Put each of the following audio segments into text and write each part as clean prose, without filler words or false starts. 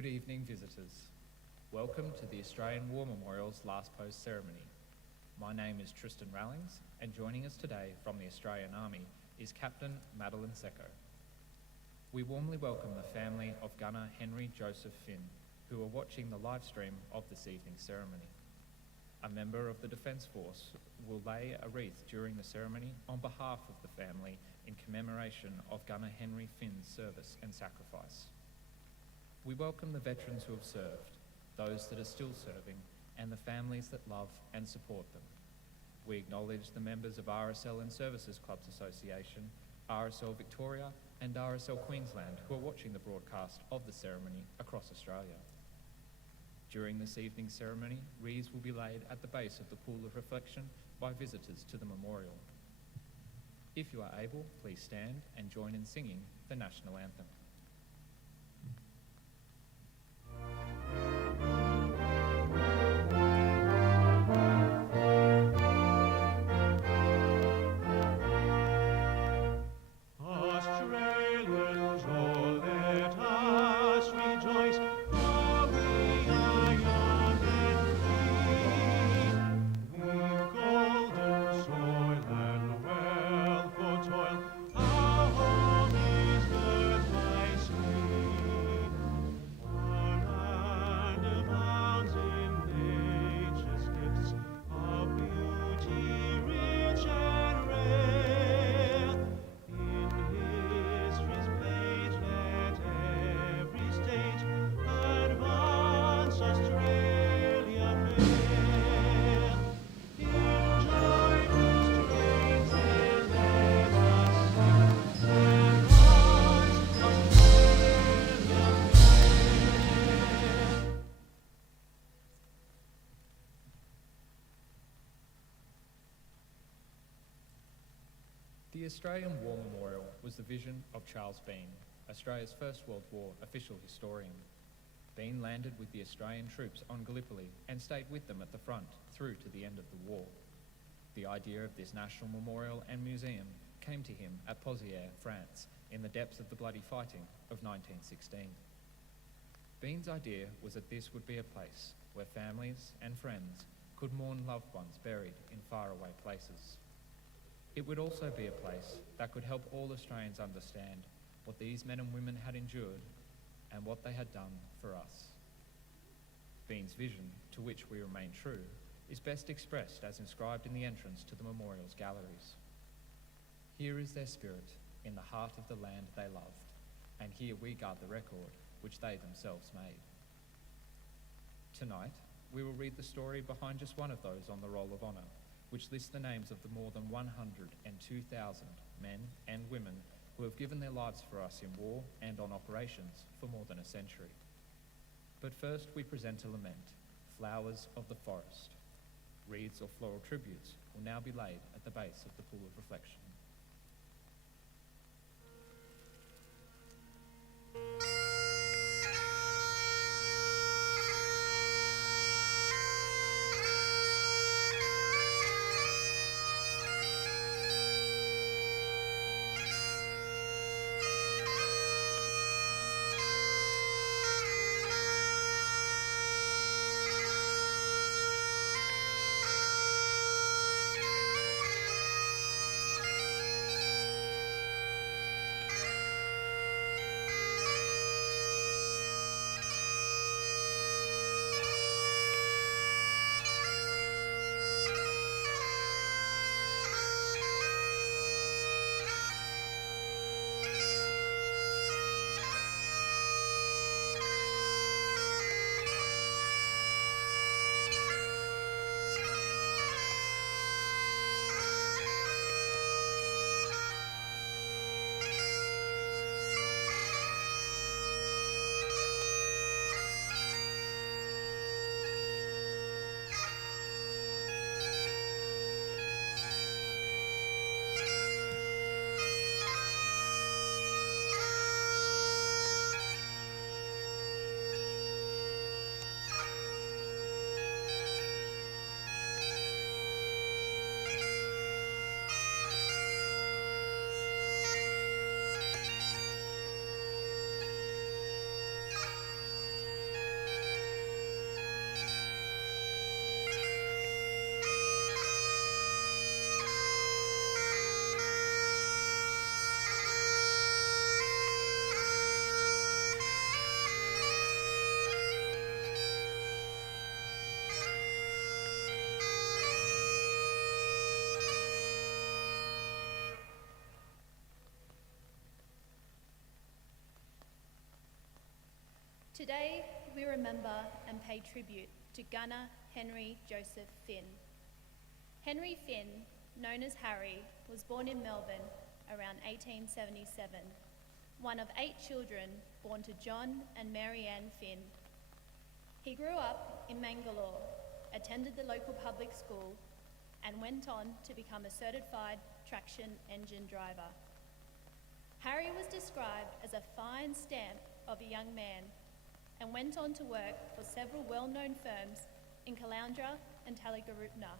Good evening, visitors. Welcome to the Australian War Memorial's Last Post ceremony. My name is Tristan Rallings, and joining us today from the Australian Army is Captain Madeline Secco. We warmly welcome the family of Gunner Henry Joseph Finn, who are watching the live stream of this evening's ceremony. A member of the Defence Force will lay a wreath during the ceremony on behalf of the family in commemoration of Gunner Henry Finn's service and sacrifice. We welcome the veterans who have served, those that are still serving, and the families that love and support them. We acknowledge the members of RSL and Services Clubs Association, RSL Victoria and RSL Queensland who are watching the broadcast of the ceremony across Australia. During this evening's ceremony, wreaths will be laid at the base of the pool of reflection by visitors to the memorial. If you are able, please stand and join in singing the national anthem. The Australian War Memorial was the vision of Charles Bean, Australia's First World War official historian. Bean landed with the Australian troops on Gallipoli and stayed with them at the front through to the end of the war. The idea of this national memorial and museum came to him at Pozières, France, in the depths of the bloody fighting of 1916. Bean's idea was that this would be a place where families and friends could mourn loved ones buried in faraway places. It would also be a place that could help all Australians understand what these men and women had endured and what they had done for us. Bean's vision, to which we remain true, is best expressed as inscribed in the entrance to the memorial's galleries. Here is their spirit in the heart of the land they loved, and here we guard the record which they themselves made. Tonight, we will read the story behind just one of those on the Roll of Honour, which lists the names of the more than 102,000 men and women who have given their lives for us in war and on operations for more than a century. But first we present a lament, Flowers of the Forest. Wreaths or floral tributes will now be laid at the base of the pool of reflection. Today, we remember and pay tribute to Gunner Henry Joseph Finn. Henry Finn, known as Harry, was born in Melbourne around 1877, one of 8 children born to John and Mary Ann Finn. He grew up in Mangalore, attended the local public school, and went on to become a certified traction engine driver. Harry was described as a fine stamp of a young man and went on to work for several well-known firms in Caloundra and Tallygarupna.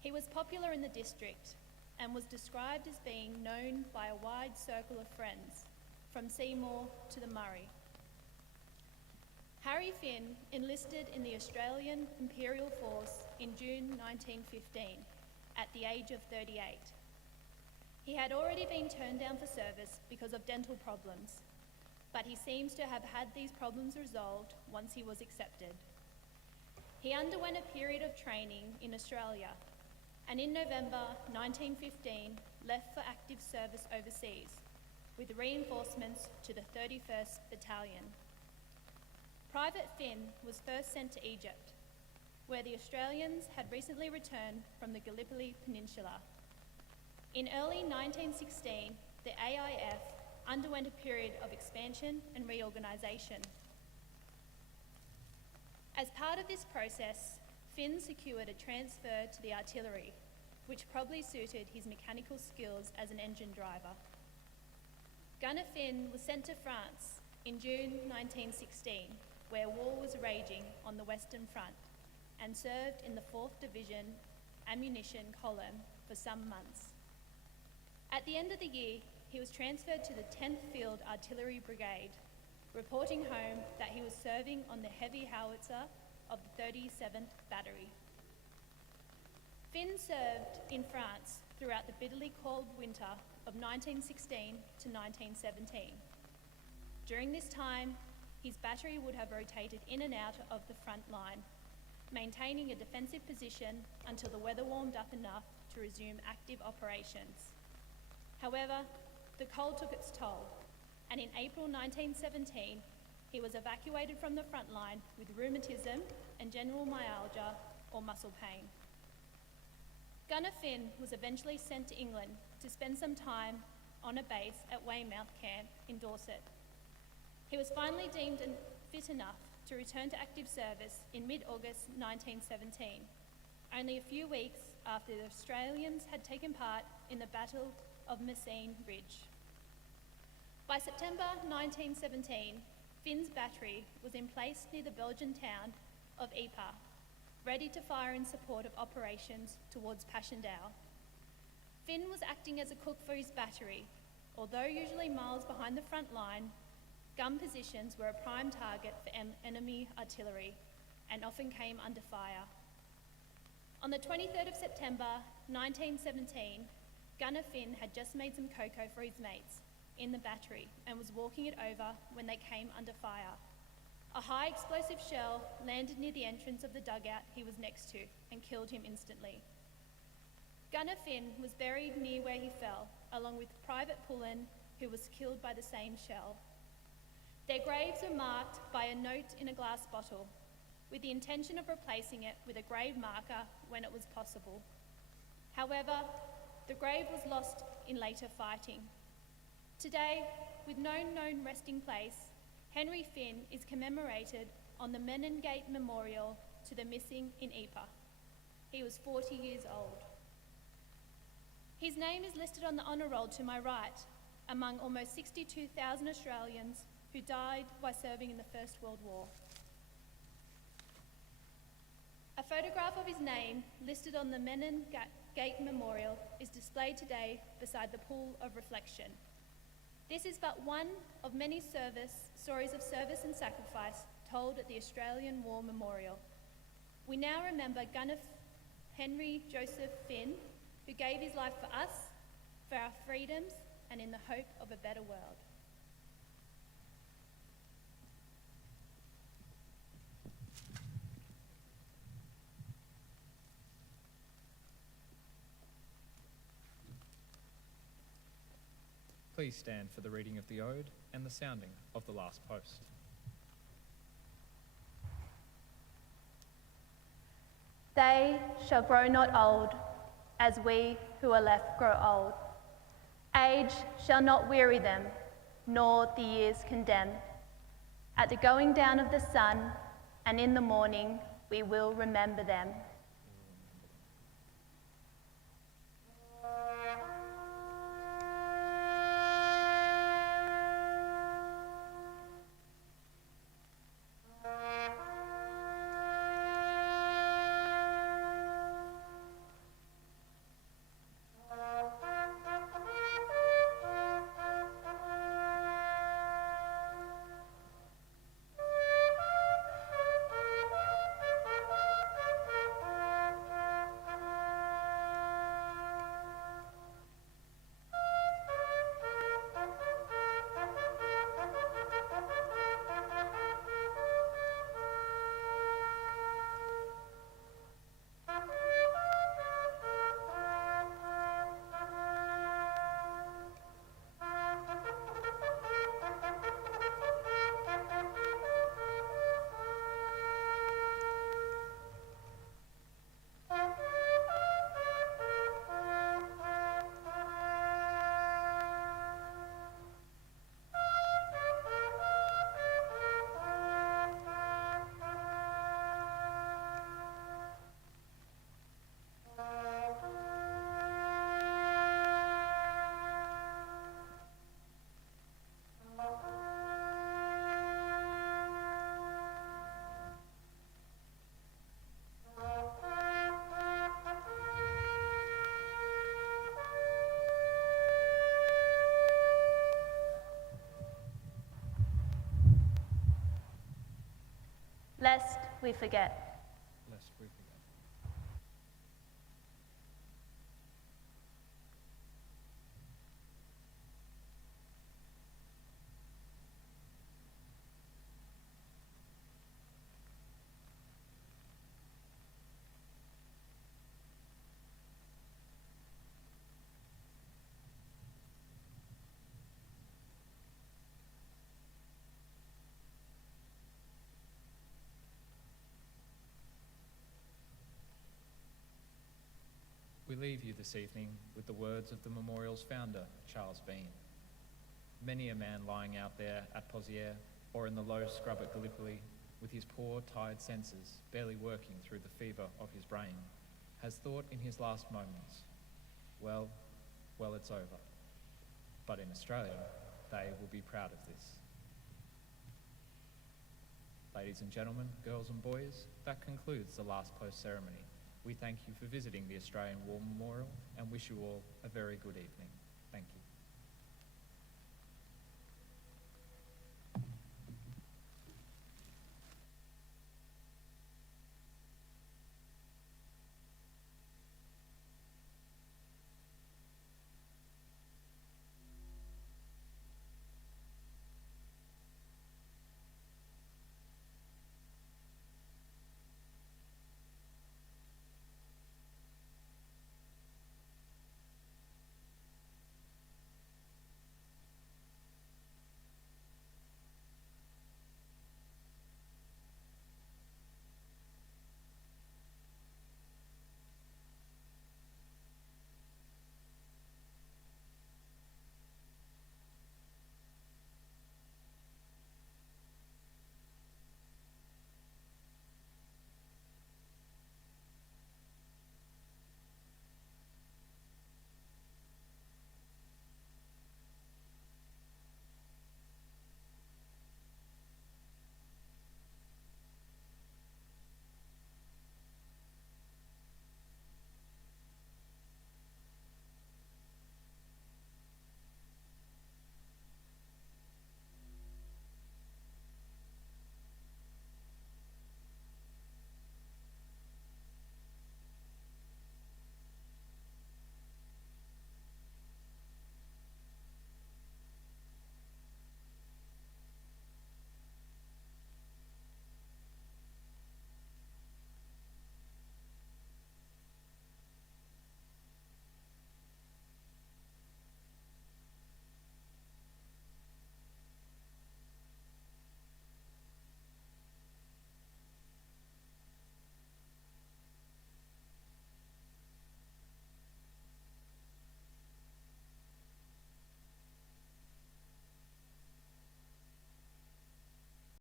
He was popular in the district and was described as being known by a wide circle of friends, from Seymour to the Murray. Harry Finn enlisted in the Australian Imperial Force in June 1915 at the age of 38. He had already been turned down for service because of dental problems, but he seems to have had these problems resolved once he was accepted. He underwent a period of training in Australia, and in November 1915 left for active service overseas with reinforcements to the 31st Battalion. Private Finn was first sent to Egypt, where the Australians had recently returned from the Gallipoli Peninsula. In early 1916, the AIF underwent a period of expansion and reorganisation. As part of this process, Finn secured a transfer to the artillery, which probably suited his mechanical skills as an engine driver. Gunner Finn was sent to France in June 1916, where war was raging on the Western Front, and served in the 4th Division ammunition column for some months. At the end of the year, he was transferred to the 10th Field Artillery Brigade, reporting home that he was serving on the heavy howitzer of the 37th Battery. Finn served in France throughout the bitterly cold winter of 1916 to 1917. During this time, his battery would have rotated in and out of the front line, maintaining a defensive position until the weather warmed up enough to resume active operations. However, the cold took its toll, and in April 1917, he was evacuated from the front line with rheumatism and general myalgia or muscle pain. Gunner Finn was eventually sent to England to spend some time on a base at Weymouth Camp in Dorset. He was finally deemed fit enough to return to active service in mid-August 1917, only a few weeks after the Australians had taken part in the Battle of Messines Ridge. By September 1917, Finn's battery was emplaced near the Belgian town of Ypres, ready to fire in support of operations towards Passchendaele. Finn was acting as a cook for his battery. Although usually miles behind the front line, gun positions were a prime target for enemy artillery and often came under fire. On the 23rd of September 1917, Gunner Finn had just made some cocoa for his mates in the battery and was walking it over when they came under fire. A high explosive shell landed near the entrance of the dugout he was next to and killed him instantly. Gunner Finn was buried near where he fell, along with Private Pullen, who was killed by the same shell. Their graves were marked by a note in a glass bottle, with the intention of replacing it with a grave marker when it was possible. However, the grave was lost in later fighting. Today, with no known resting place, Henry Finn is commemorated on the Menengate Memorial to the missing in Ypres. He was 40 years old. His name is listed on the honour roll to my right, among almost 62,000 Australians who died by serving in the First World War. A photograph of his name, listed on the Menengate Memorial, is displayed today beside the Pool of Reflection. This is but one of many stories of service and sacrifice told at the Australian War Memorial. We now remember Gunner Henry Joseph Finn, who gave his life for us, for our freedoms, and in the hope of a better world. Please stand for the reading of the Ode and the sounding of the last post. They shall grow not old, as we who are left grow old. Age shall not weary them, nor the years condemn. At the going down of the sun, and in the morning, we will remember them. Lest we forget. Lest we forget. We leave you this evening with the words of the memorial's founder, Charles Bean. Many a man lying out there at Pozières or in the low scrub at Gallipoli, with his poor, tired senses barely working through the fever of his brain, has thought in his last moments, well, it's over. But in Australia, they will be proud of this. Ladies and gentlemen, girls and boys, that concludes the last post ceremony. We thank you for visiting the Australian War Memorial and wish you all a very good evening. Thank you.